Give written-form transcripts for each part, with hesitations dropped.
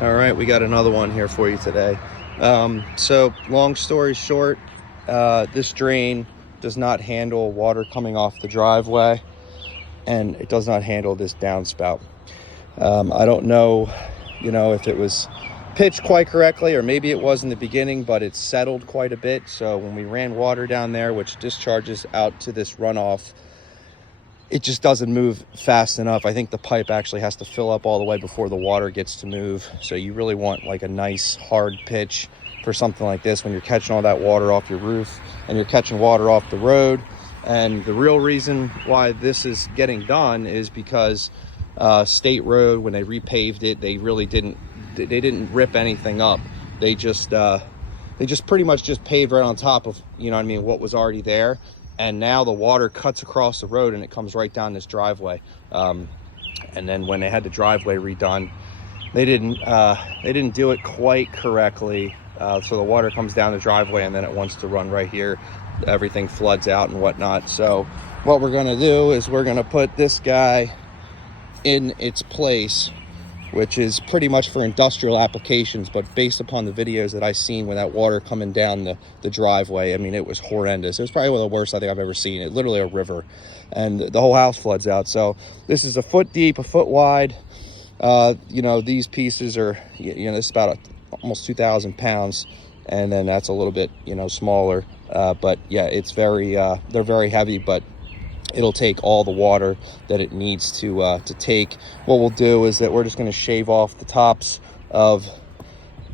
All right, we got another one here for you today. So long story short, this drain does not handle water coming off the driveway, and it does not handle this downspout. I don't know, if it was pitched quite correctly, or maybe it was in the beginning, but it's settled quite a bit. So when we ran water down there, which discharges out to this runoff, it just doesn't move fast enough. I think the pipe actually has to fill up all the way before the water gets to move. So you really want like a nice hard pitch for something like this when you're catching all that water off your roof and you're catching water off the road. And the real reason why this is getting done is because State Road, when they repaved it, they didn't rip anything up. They just pretty much just paved right on top of, what was already there. And now the water cuts across the road and it comes right down this driveway. And then when they had the driveway redone, they didn't do it quite correctly. So the water comes down the driveway and then it wants to run right here. Everything floods out and whatnot. So what we're gonna do is we're gonna put this guy in its place, which is pretty much for industrial applications, but based upon the videos that I seen with that water coming down the driveway, I mean, it was horrendous. It was probably one of the worst I think I've ever seen. It literally a river, and the whole house floods out. So this is a foot deep, a foot wide. These pieces are, this is about almost 2,000 pounds, and then that's a little bit, smaller. But yeah, it's they're very heavy, but it'll take all the water that it needs to take. What we'll do is that we're just going to shave off the tops of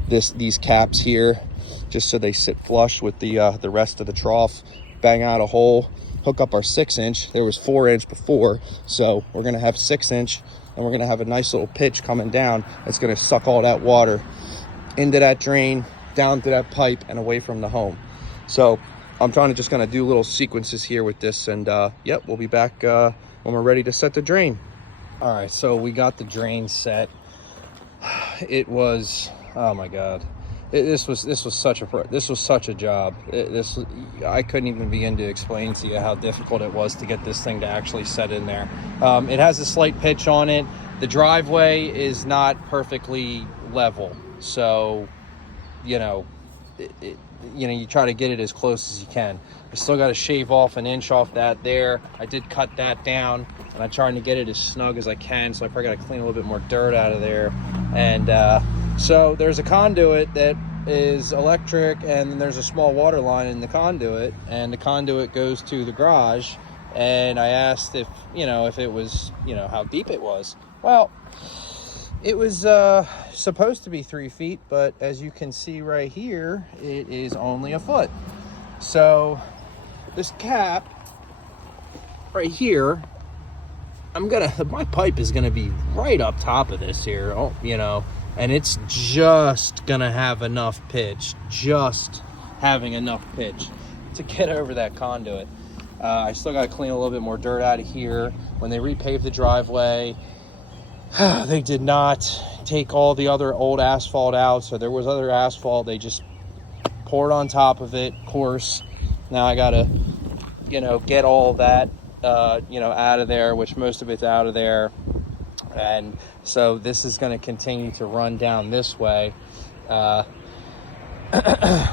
these caps here, just so they sit flush with the rest of the trough. Bang out a hole, hook up our 6-inch. There was 4-inch before, so we're going to have 6-inch, and we're going to have a nice little pitch coming down. It's going to suck all that water into that drain, down to that pipe, and away from the home. So I'm just gonna do little sequences here with this, and yep, we'll be back when we're ready to set the drain. All right, so we got the drain set. It was, oh my god, this was such a job. I couldn't even begin to explain to you how difficult it was to get this thing to actually set in there. It has a slight pitch on it. The driveway is not perfectly level, so you try to get it as close as you can. I still got to shave off an inch off that there. I did cut that down, and I'm trying to get it as snug as I can, so I probably got to clean a little bit more dirt out of there. And so there's a conduit that is electric, and then there's a small water line in the conduit, and the conduit goes to the garage. And I asked if it was, how deep it was. Well, it was supposed to be 3 feet, but as you can see right here, it is only a foot. So this cap right here, my pipe is gonna be right up top of this here, and it's just gonna have enough pitch, just having enough pitch to get over that conduit. I still gotta clean a little bit more dirt out of here. When they repaved the driveway, they did not take all the other old asphalt out, so there was other asphalt. They just poured on top of it, coarse. Now I gotta, get all that, out of there, which most of it's out of there. And so this is going to continue to run down this way.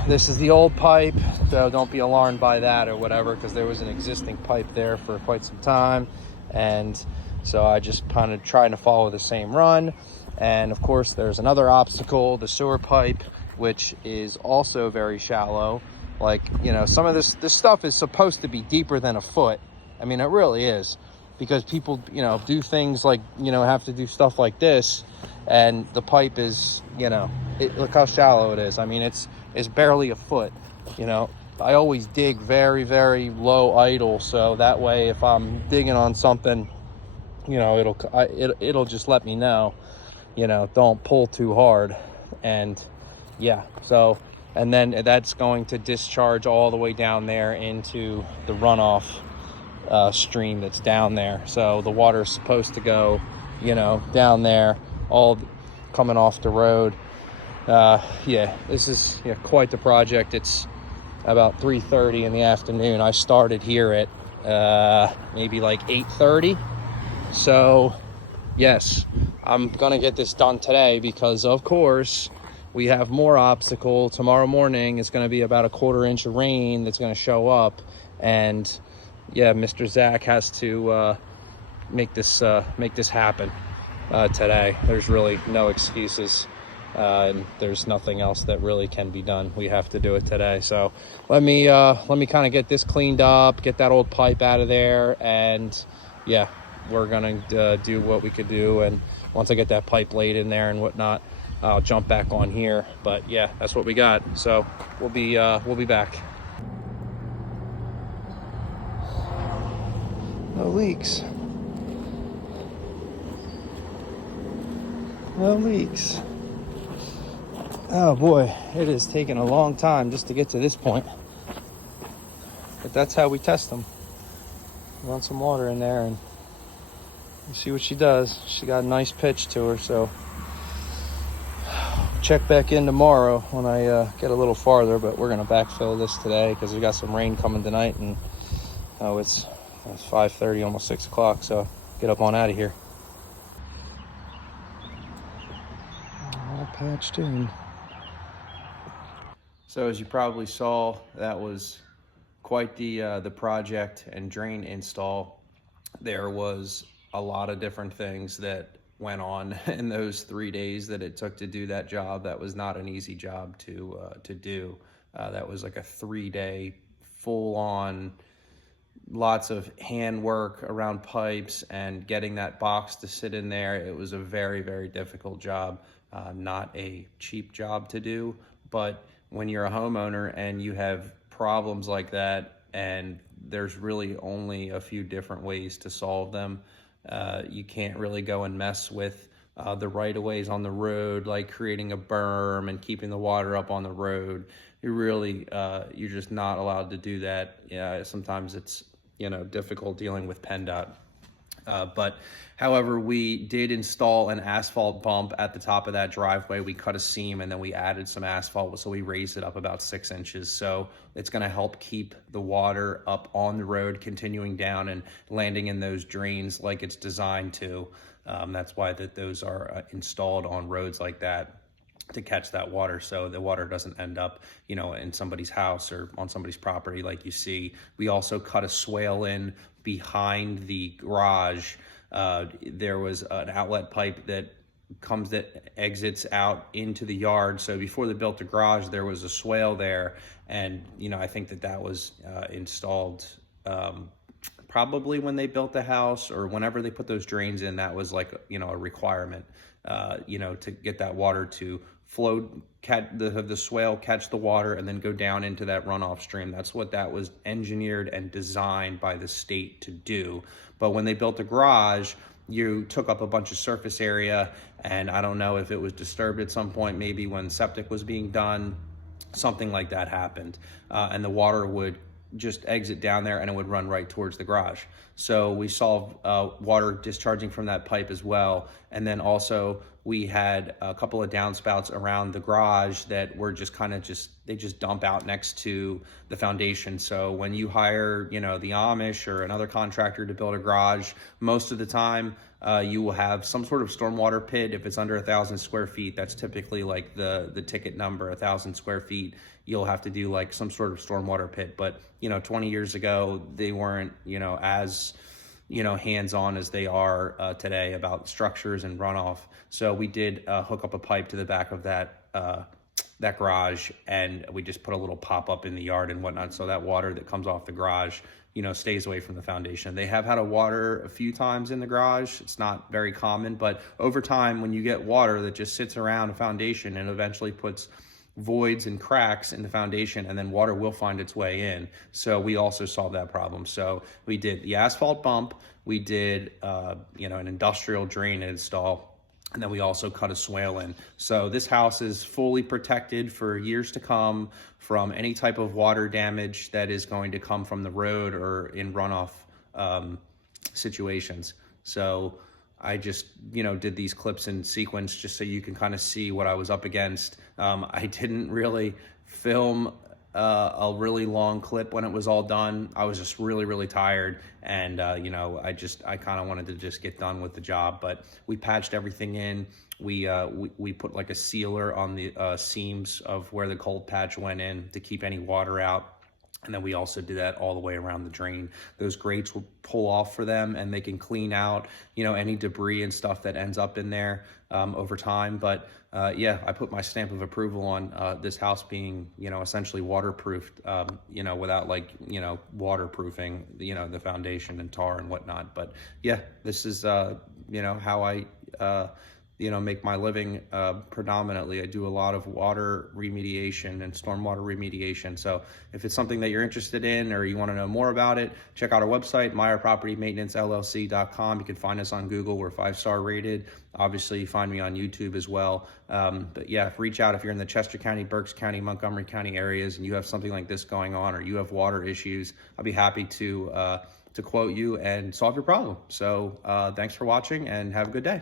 This is the old pipe, so don't be alarmed by that or whatever, because there was an existing pipe there for quite some time. And so I just kind of trying to follow the same run. And of course, there's another obstacle, the sewer pipe, which is also very shallow. Like, some of this stuff is supposed to be deeper than a foot. I mean, it really is, because people, do things like, have to do stuff like this, and the pipe is, look how shallow it is. I mean, it's barely a foot. I always dig very, very low idle, so that way if I'm digging on something, it'll just let me know, don't pull too hard. And yeah, so, and then that's going to discharge all the way down there into the runoff stream that's down there. So the water's supposed to go, down there, all coming off the road. Yeah, this is quite the project. It's about 3:30 in the afternoon. I started here at maybe like 8:30. So yes, I'm gonna get this done today because of course we have more obstacle. Tomorrow morning is gonna be about a 1/4 inch of rain that's gonna show up, and yeah, Mr. Zach has to make this happen today. There's really no excuses, and there's nothing else that really can be done. We have to do it today. So let me kind of get this cleaned up, get that old pipe out of there, and yeah, we're gonna do what we could do. And once I get that pipe laid in there and whatnot, I'll jump back on here. But yeah, that's what we got. So we'll be back. No leaks. No leaks. Oh boy, it is taking a long time just to get to this point. But that's how we test them. Run some water in there and you see what she does. She got a nice pitch to her, so check back in tomorrow when I get a little farther. But we're gonna backfill this today because we got some rain coming tonight, and it's 5:30, almost 6 o'clock. So get up on out of here. All patched in. So as you probably saw, that was quite the project and drain install. There was a lot of different things that went on in those 3 days that it took to do that job. That was not an easy job to do. That was like a 3-day full-on, lots of handwork around pipes and getting that box to sit in there. It was a very, very difficult job. Not a cheap job to do, but when you're a homeowner and you have problems like that, and there's really only a few different ways to solve them. You can't really go and mess with the right-of-ways on the road, like creating a berm and keeping the water up on the road. You're just not allowed to do that. Yeah, sometimes it's, difficult dealing with PennDOT. But however, we did install an asphalt bump at the top of that driveway. We cut a seam and then we added some asphalt, so we raised it up about 6 inches. So it's going to help keep the water up on the road, continuing down and landing in those drains like it's designed to. That's why those are installed on roads like that, to catch that water, so the water doesn't end up, in somebody's house or on somebody's property like you see. We also cut a swale in behind the garage. There was an outlet pipe that exits out into the yard. So before they built the garage, there was a swale there, and I think that was installed probably when they built the house or whenever they put those drains in. That was like a requirement, to get that water to flow, the swale catch the water and then go down into that runoff stream. That's what that was engineered and designed by the state to do. But when they built the garage, you took up a bunch of surface area, and I don't know if it was disturbed at some point, maybe when septic was being done, something like that happened, and the water would just exit down there and it would run right towards the garage. So we saw water discharging from that pipe as well. And then also we had a couple of downspouts around the garage that were they just dump out next to the foundation. So when you hire, the Amish or another contractor to build a garage, most of the time you will have some sort of stormwater pit. If it's under 1,000 square feet, that's typically like the ticket number, 1,000 square feet. You'll have to do like some sort of stormwater pit. But 20 years ago, they weren't as hands-on as they are today about structures and runoff. So we did hook up a pipe to the back of that garage, and we just put a little pop-up in the yard and whatnot, so that water that comes off the garage stays away from the foundation. They have had a water a few times in the garage. It's not very common, but over time, when you get water that just sits around a foundation and eventually puts voids and cracks in the foundation, and then water will find its way in. So we also solved that problem. So we did the asphalt bump, we did an industrial drain install, and then we also cut a swale in. So this house is fully protected for years to come from any type of water damage that is going to come from the road or in runoff situations. So I just, did these clips in sequence just so you can kind of see what I was up against. I didn't really film a really long clip when it was all done. I was just really tired, and you know, I kind of wanted to just get done with the job. But we patched everything in. We put like a sealer on the seams of where the cold patch went in to keep any water out. And then we also do that all the way around the drain. Those grates will pull off for them, and they can clean out, you know, any debris and stuff that ends up in there over time. But yeah, I put my stamp of approval on this house being, you know, essentially waterproofed, you know, without like, you know, waterproofing, you know, the foundation and tar and whatnot. But yeah, this is, you know, how I, you know, make my living predominantly. I do a lot of water remediation and stormwater remediation. So if it's something that you're interested in or you want to know more about it, check out our website, meyerpropertymaintenancellc.com. You can find us on Google. We're 5-star rated. Obviously, you find me on YouTube as well. But yeah, reach out if you're in the Chester County, Berks County, Montgomery County areas and you have something like this going on, or you have water issues. I'll be happy to quote you and solve your problem. So thanks for watching and have a good day.